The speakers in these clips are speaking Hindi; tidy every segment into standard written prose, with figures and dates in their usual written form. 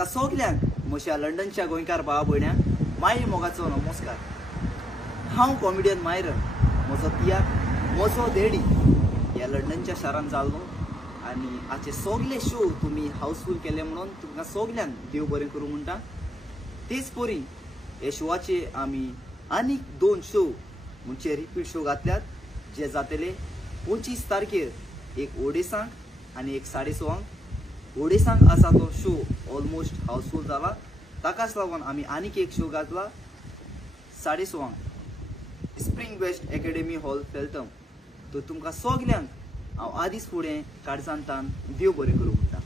तुमकां सगल्यांक म्हज्या लंडनच्या गोंयकार भावा भयण्यांक माये मोगाचो नमस्कार। हांव कॉमेडियन मायरन, म्हजो तियाक म्हजो देडी ह्या लंडनच्या शारांत जाल्लो आनी हाचे सगळे शो तुमी हाऊसफुल केले म्हणून तुमकां सगल्यांक देव बरें करूं म्हणटा। तेच परी हे शोवाचे आमी आनीक 2 शो म्हणजे रिपीट शो घातल्यात जे जातले 25 तारखेर एक ओडेसांक आनी एक 6:30. ओडेसांक आसा तो शो ऑलमोस्ट हाऊसफुल जाला, ताकाच लागून आमी आनीक एक शो घातला 6:30 स्प्रिंग वेस्ट अकॅडमी हॉल फेल्टम। तो तुमकां सगल्यांक हांव आदींच फुडें काडसांतान देव बरें करूं म्हणटा।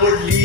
Good